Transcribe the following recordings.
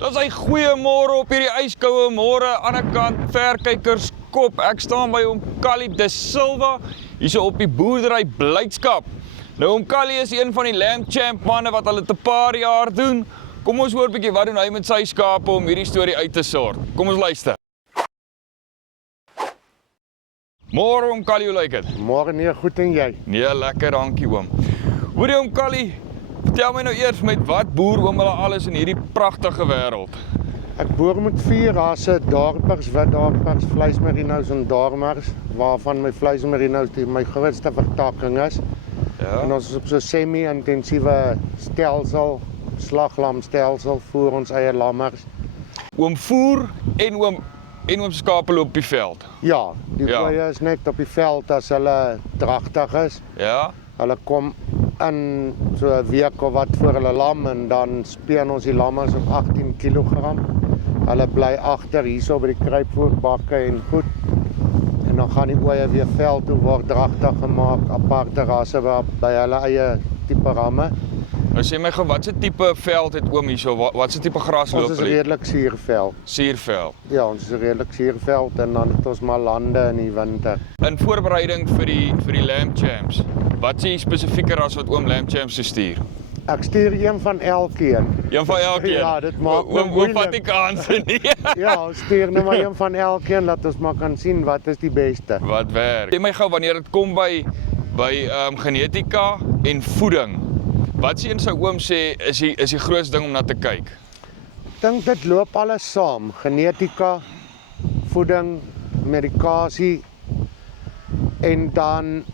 Dis 'n goeie môre op hierdie yskoue môre aan die kant Verkykerskop. Ek staan by oom Callie De Silva hierso op die boerdery Blydskap. Nou oom Callie is een van die Lamb Champ manne wat al 'n paar jaar doen. Kom ons hoor 'n bietjie wat doen hy met sy skape om hierdie storie uit te sort. Kom ons luister. Môre oom Callie, hoe lyk dit? Môre nee, goed en jy? Nee, lekker, dankie oom. Hoorie oom Callie, vertel my nou eers met wat boer oom hulle alles in hierdie pragtige wêreld? Ek boer met 4 rasse dorpers, wit dorpers, vleismerinos en dormers, waarvan my vleismerinos my grootste vertakking is. Ja. En ons is op so semi-intensiewe stelsel, slaglamstelsel, voer ons eie lammers. Oom voer en oom skape loop op die veld. Ja, die Ja. koeie is net op die veld as hulle dragtig is. Ja. Hulle kom in so 'n week of wat voor hulle lam en dan speen ons die lammers op 18 kg. Hulle bly agter hierso by die kruipvoerbakke en goed. En dan gaan die oeye weer veld toe word dragtig gemaak, aparte rasse by hulle eie tipe ramme. Nou sê my gou, wat se tipe veld het oom hierso? Wat se tipe gras loop Ons is hulle? redelik suurveld. Suurveld. Ja, ons is redelik suurveld en dan het ons maar lande in die winter. In voorbereiding vir die Lamb Champs, wat is die spesifieke ras wat oom Lamb Champs se stuur? Ek stuur een van elkeen. Een van elkeen? Ja, dit maak my oom moeilik. vat die kanse nie. Ja, ons stuur nou maar een van elkeen, laat ons maar kan sien wat is die beste. Wat werk? Sê my gou, wanneer dit kom by genetika en voeding, wat sien sy oom sê is die grootste ding om na te kyk? Ek dink dit loop alles saam, genetika, voeding, medikasie en dan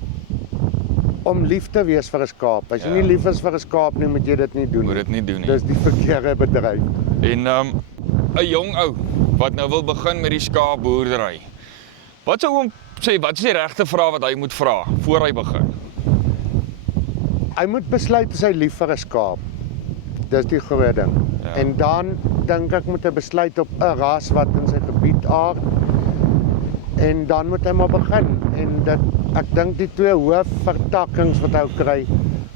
om lief te wees vir 'n skaap. As jy nie lief is vir 'n skaap nie, moet jy dit nie doen. Moet dit nie doen nie. Dis die verkeerde bedryf. En 'n jong ou wat nou wil begin met die skaapboerdery. Wat sou oom sê, wat is die regte vraag wat hy moet vra voor hy begin? Hy moet besluit as hy lief vir 'n skaap. Dis die groot ding. Ja. En dan dink ek moet hy besluit op 'n ras wat in sy gebied aard. En dan moet hy maar begin. En ek dink die 2 hoofvertakkings wat hy kry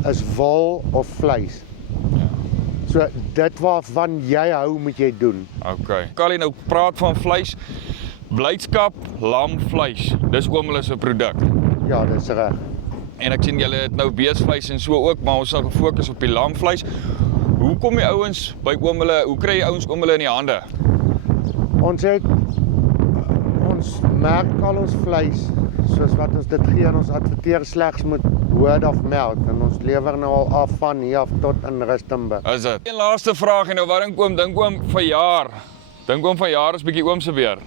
is wol of vleis. Ja. So dit waarvan jy hou moet jy doen. Okay. Callie, nou praat van vleis. Blydskap lamvleis. Dis oom hulle se produk. Ja, dis reg. En ek sien julle het nou beesvleis en so ook, maar ons sal gefokus op die lamvleis. Hoe kom die ouens by oom hulle? Hoe kry jy ouens oom hulle in die hande? Ons merk al ons vleis soos wat ons dit gee en ons adverteer slegs met word of mouth en ons lewer nou al af van hier af tot in Rustenburg. Is dit? Een laaste vraag en nou wat dink oom verjaar? Dink oom verjaar is bietjie oom se beurt.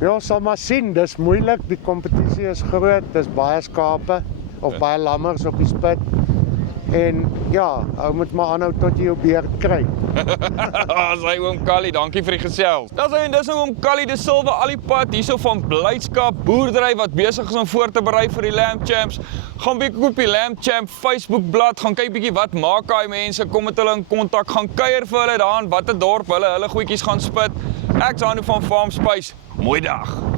Ja, sal maar sien, dis moeilik, die kompetisie is groot, dis baie skape of baie lammers op die spit. En ja, ou moet maar aanhou tot jy jou beurt kry. Dis oom Callie, dankie vir die gesels. Dis nou oom Callie De Silva al die pad hierso van Blydskap boerdery wat besig is om voor te berei vir die Lamb Champs. Gaan bietjie op die Lamb Champ Facebook bladsy, gaan kyk bietjie wat maak daai mense, kom met hulle in kontak, gaan kuier vir hulle daar in watter dorp hulle goedjies gaan spit. Ek's Hanu van Farm Spice. Mooi dag.